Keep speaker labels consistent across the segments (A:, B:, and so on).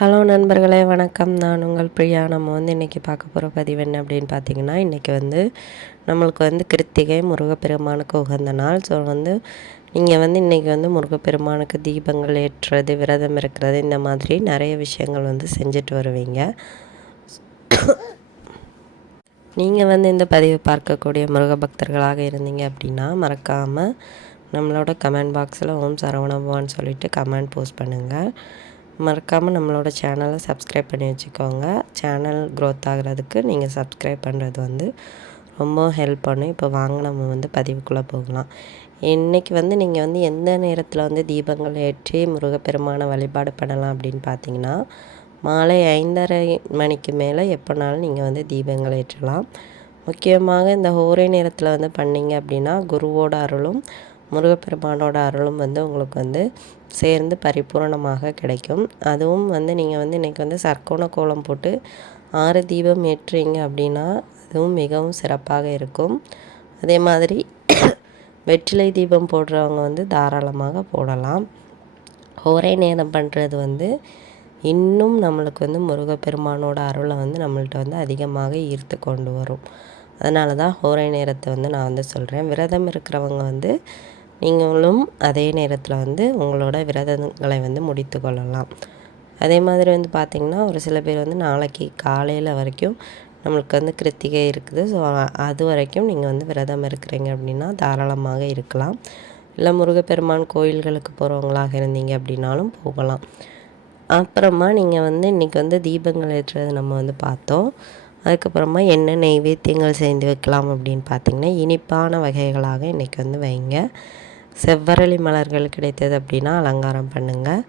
A: Hello நண்பர்களே வணக்கம். நான் உங்கள் பிரியா. நம்ம வந்து இன்றைக்கி பார்க்க போகிற பதிவு என்ன அப்படின்னு பார்த்தீங்கன்னா இன்றைக்கி வந்து நம்மளுக்கு வந்து கிருத்திகை முருகப்பெருமானுக்கு உகந்த நாள். ஸோ வந்து நீங்கள் வந்து இன்றைக்கி வந்து முருகப்பெருமானுக்கு தீபங்கள் ஏற்றுறது விரதம் இருக்கிறது இந்த மாதிரி நிறைய விஷயங்கள் வந்து செஞ்சுட்டு வருவீங்க. நீங்கள் வந்து இந்த பதிவு பார்க்கக்கூடிய முருக பக்தர்களாக இருந்தீங்க அப்படின்னா மறக்காமல் நம்மளோட கமெண்ட் பாக்ஸில் ஓம் சரவணபவான்னு சொல்லிவிட்டு கமெண்ட் போஸ்ட் பண்ணுங்கள் மறக்காமல் நம்மளோட சேனலை சப்ஸ்கிரைப் பண்ணி வச்சுக்கோங்க. சேனல் க்ரோத் ஆகிறதுக்கு நீங்கள் சப்ஸ்கிரைப் பண்ணுறது வந்து ரொம்ப ஹெல்ப் பண்ணும். இப்போ வாங்க நம்ம வந்து பதிவுக்குள்ளே போகலாம். இன்றைக்கி வந்து நீங்கள் வந்து எந்த நேரத்தில் வந்து தீபங்கள் ஏற்றி முருகப்பெருமான வழிபாடு பண்ணலாம் அப்படின்னு பார்த்தீங்கன்னா மாலை ஐந்தரை மணிக்கு மேலே எப்போனாலும் நீங்கள் வந்து தீபங்கள் ஏற்றலாம். முக்கியமாக இந்த ஹோரை நேரத்தில் வந்து பண்ணிங்க அப்படின்னா குருவோட அருளும் முருகப்பெருமானோட அருளும் வந்து உங்களுக்கு வந்து சேர்ந்து பரிபூரணமாக கிடைக்கும். அதுவும் வந்து நீங்கள் வந்து இன்றைக்கி வந்து சர்க்கோண கோலம் போட்டு ஆறு தீபம் ஏற்றுறீங்க அப்படின்னா அதுவும் மிகவும் சிறப்பாக இருக்கும். அதே மாதிரி வெற்றிலை தீபம் போடுறவங்க வந்து தாராளமாக போடலாம். ஒரே நேரம் பண்ணுறது வந்து இன்னும் நம்மளுக்கு வந்து முருகப்பெருமானோட அருளை வந்து நம்மள்கிட்ட வந்து அதிகமாக ஈர்த்து கொண்டு வரும். அதனால தான் ஹோரை நேரத்தை வந்து நான் வந்து சொல்கிறேன் விரதம் இருக்கிறவங்க வந்து நீங்களும் அதே நேரத்தில் வந்து உங்களோட விரதங்களை வந்து முடித்து கொள்ளலாம். அதே மாதிரி வந்து பார்த்திங்கன்னா ஒரு சில பேர் வந்து நாளைக்கு காலையில் வரைக்கும் நம்மளுக்கு வந்து கிருத்திகை இருக்குது. ஸோ அது வரைக்கும் நீங்கள் வந்து விரதம் இருக்கிறீங்க அப்படின்னா தாராளமாக இருக்கலாம். இல்லை முருகப்பெருமான் கோயில்களுக்கு போகிறவங்களாக இருந்தீங்க அப்படின்னாலும் போகலாம். அப்புறமா நீங்கள் வந்து இன்றைக்கி வந்து தீபங்கள் ஏற்றுறது நம்ம வந்து பார்த்தோம். அதுக்கப்புறமா என்ன நெய்வேத்தியங்கள் சேர்ந்து வைக்கலாம் அப்படின்னு பார்த்திங்கன்னா இனிப்பான வகைகளாக இன்றைக்கி வந்து வைங்க. செவ்வரளி மலர்கள் கிடைத்தது அப்படின்னா அலங்காரம் பண்ணுங்கள்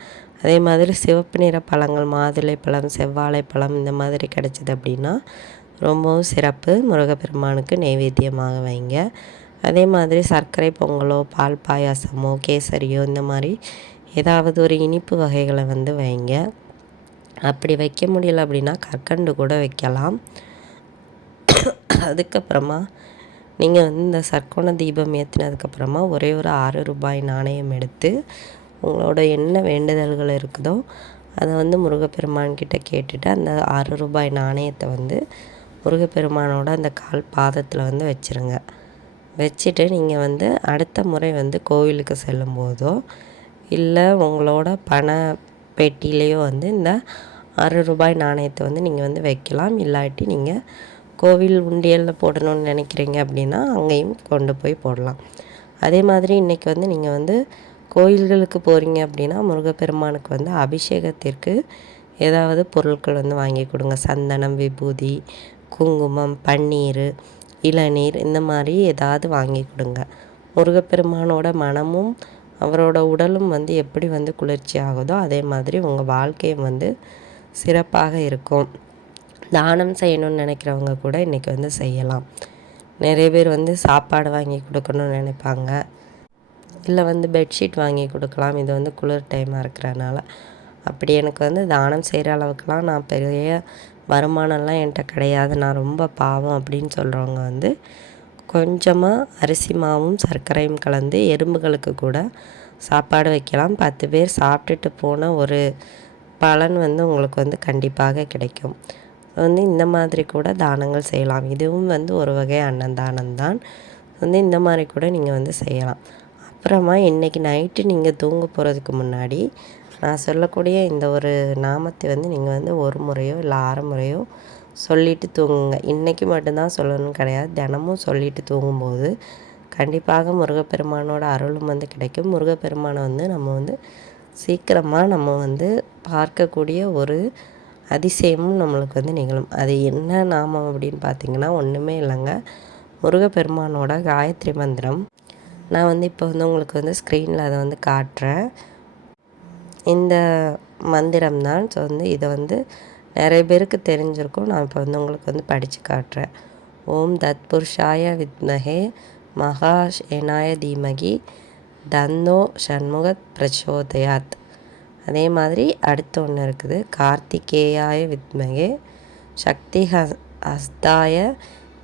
A: அதே மாதிரி சிவப்பு நிற பழங்கள் மாதுளை பழம் செவ்வாழை பழம் இந்த மாதிரி கிடைச்சிது அப்படின்னா ரொம்பவும் சிறப்பு. முருகப்பெருமானுக்கு நெய்வேத்தியமாக வைங்க. அதே மாதிரி சர்க்கரை பொங்கலோ பால் பாயாசமோ கேசரியோ இந்த மாதிரி ஏதாவது ஒரு இனிப்பு வகைகளை வந்து வைங்க. அப்படி வைக்க முடியல அப்படின்னா கற்கண்டு கூட வைக்கலாம். அதுக்கப்புறமா நீங்கள் வந்து இந்த சர்க்கோண தீபம் ஏற்றினதுக்கப்புறமா ஒரே ஒரு ஆறு ரூபாய் நாணயம் எடுத்து உங்களோட என்ன வேண்டுதல்கள் இருக்குதோ அதை வந்து முருகப்பெருமான் கிட்ட கேட்டுட்டு அந்த ஆறு ரூபாய் நாணயத்தை வந்து முருகப்பெருமானோட அந்த கால் பாதத்தில் வந்து வச்சுருங்க. வச்சுட்டு நீங்கள் வந்து அடுத்த முறை வந்து கோவிலுக்கு செல்லும்போதோ இல்லை உங்களோட பண பெட்டியிலையோ வந்து இந்த ஆறு ரூபாய் நாணயத்தை வந்து நீங்கள் வந்து வைக்கலாம். இல்லாட்டி நீங்கள் கோவில் உண்டியலில் போடணும்னு நினைக்கிறீங்க அப்படின்னா அங்கேயும் கொண்டு போய் போடலாம். அதே மாதிரி இன்றைக்கி வந்து நீங்கள் வந்து கோயில்களுக்கு போகிறீங்க அப்படின்னா முருகப்பெருமானுக்கு வந்து அபிஷேகத்திற்கு ஏதாவது பொருட்கள் வந்து வாங்கி கொடுங்க. சந்தனம் விபூதி குங்குமம் பன்னீர் இளநீர் இந்த மாதிரி ஏதாவது வாங்கி கொடுங்க. முருகப்பெருமானோட மனமும் அவரோட உடலும் வந்து எப்படி வந்து குளிர்ச்சி ஆகுதோ அதே மாதிரி உங்கள் வாழ்க்கையும் வந்து சிறப்பாக இருக்கும். தானம் செய்யணும்னு நினைக்கிறவங்க கூட இன்றைக்கி வந்து செய்யலாம். நிறைய பேர் வந்து சாப்பாடு வாங்கி கொடுக்கணும்னு நினைப்பாங்க. இல்லை வந்து பெட்ஷீட் வாங்கி கொடுக்கலாம். இது வந்து குளிர் டைமாக இருக்கிறனால. அப்படி எனக்கு வந்து தானம் செய்கிற அளவுக்குலாம் நான் பெரிய வருமானம்லாம் என்கிட்ட கிடையாது. நான் ரொம்ப பாவம் அப்படின்னு சொல்கிறவங்க வந்து கொஞ்சமாக அரிசி மாவும் சர்க்கரையும் கலந்து எறும்புகளுக்கு கூட சாப்பாடு வைக்கலாம். பத்து பேர் சாப்பிட்டுட்டு போன ஒரு பலன் வந்து உங்களுக்கு வந்து கண்டிப்பாக கிடைக்கும். வந்து இந்த மாதிரி கூட தானங்கள் செய்யலாம். இதுவும் வந்து ஒரு வகை அன்னதானம் தான். வந்து இந்த மாதிரி கூட நீங்கள் வந்து செய்யலாம். அப்புறமா இன்றைக்கி நைட்டு நீங்கள் தூங்க போகிறதுக்கு முன்னாடி நான் சொல்லக்கூடிய இந்த ஒரு நாமத்தை வந்து நீங்கள் வந்து ஒரு முறையோ இல்லை ஆறு முறையோ சொல்லிவிட்டு தூங்குங்க. இன்றைக்கி மட்டும்தான் சொல்லணும்னு கிடையாது. தினமும் சொல்லிவிட்டு தூங்கும்போது கண்டிப்பாக முருகப்பெருமானோட அருளும் வந்து கிடைக்கும். முருகப்பெருமானை வந்து நம்ம வந்து சீக்கிரமாக நம்ம வந்து பார்க்கக்கூடிய ஒரு அதிசயமும் நம்மளுக்கு வந்து நிகழும். அது என்ன நாமம் அப்படின்னு பார்த்தீங்கன்னா ஒன்றுமே இல்லைங்க. முருகப்பெருமானோட காயத்ரி மந்திரம். நான் வந்து இப்போ வந்து உங்களுக்கு வந்து ஸ்க்ரீனில் அதை வந்து காட்டுறேன். இந்த மந்திரம் தான். ஸோ வந்து இதை வந்து நிறைய பேருக்கு தெரிஞ்சிருக்கும். நான் இப்போ வந்து உங்களுக்கு வந்து படித்து காட்டுறேன். ஓம் தத்புருஷாய வித்மகே மகா ஏனாய தீமகி. தன்னோ ஷண்முகத் பிரச்சோதயாத். அதே மாதிரி அடுத்து ஒன்று இருக்குது. கார்த்திகேயாய வித்மகே சக்தி ஹஸ் ஹஸ்தாய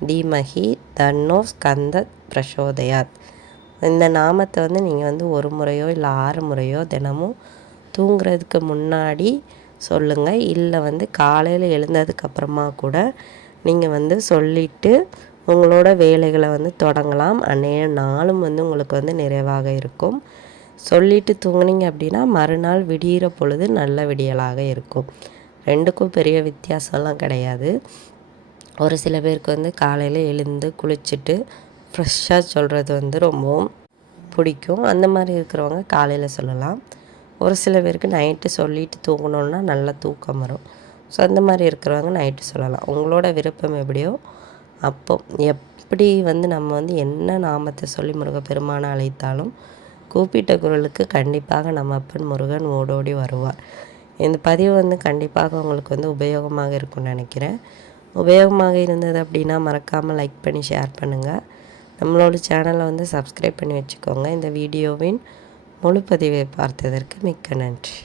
A: தீமகி தன்னோ ஸ்கந்த பிரசோதயாத் இந்த நாமத்தை வந்து நீங்கள் வந்து ஒரு முறையோ இல்லை ஆறு முறையோ தினமும் தூங்குறதுக்கு முன்னாடி சொல்லுங்கள் இல்லை வந்து காலையில் எழுந்ததுக்கப்புறமா கூட நீங்கள் வந்து சொல்லிவிட்டு உங்களோட வேலைகளை வந்து தொடங்கலாம். அன்றைய நாளும் வந்து உங்களுக்கு வந்து நிறைவாக இருக்கும். சொல்லிவிட்டு தூங்குனீங்க அப்படின்னா மறுநாள் விடிகிற பொழுது நல்ல விடியலாக இருக்கும். ரெண்டுக்கும் பெரிய வித்தியாசம்லாம் கிடையாது. ஒரு சில பேருக்கு வந்து காலையில் எழுந்து குளிச்சுட்டு ஃப்ரெஷ்ஷாக சொல்கிறது வந்து ரொம்பவும் பிடிக்கும். அந்த மாதிரி இருக்கிறவங்க காலையில் சொல்லலாம். ஒரு சில பேருக்கு நைட்டு சொல்லிட்டு தூங்கணுன்னா நல்லா தூக்கம் வரும். ஸோ அந்த மாதிரி இருக்கிறவங்க நைட்டு சொல்லலாம். உங்களோட விருப்பம் எப்படியோ அப்போ எப்படி வந்து நம்ம வந்து என்ன நாமத்தை சொல்லி முருகப்பெருமானை அழைத்தாலும் கூப்பிட்ட குரலுக்கு கண்டிப்பாக நம்ம அப்பன் முருகன் ஓடோடி வருவார். இந்த பதிவு வந்து கண்டிப்பாக உங்களுக்கு வந்து உபயோகமாக இருக்கும்னு நினைக்கிறேன். உபயோகமாக இருந்தது அப்படின்னா மறக்காமல் லைக் பண்ணி ஷேர் பண்ணுங்கள் நம்மளோட சேனலை வந்து சப்ஸ்கிரைப் பண்ணி வச்சுக்கோங்க. இந்த வீடியோவின் முழு பதிவை பார்த்ததற்கு மிக்க நன்றி.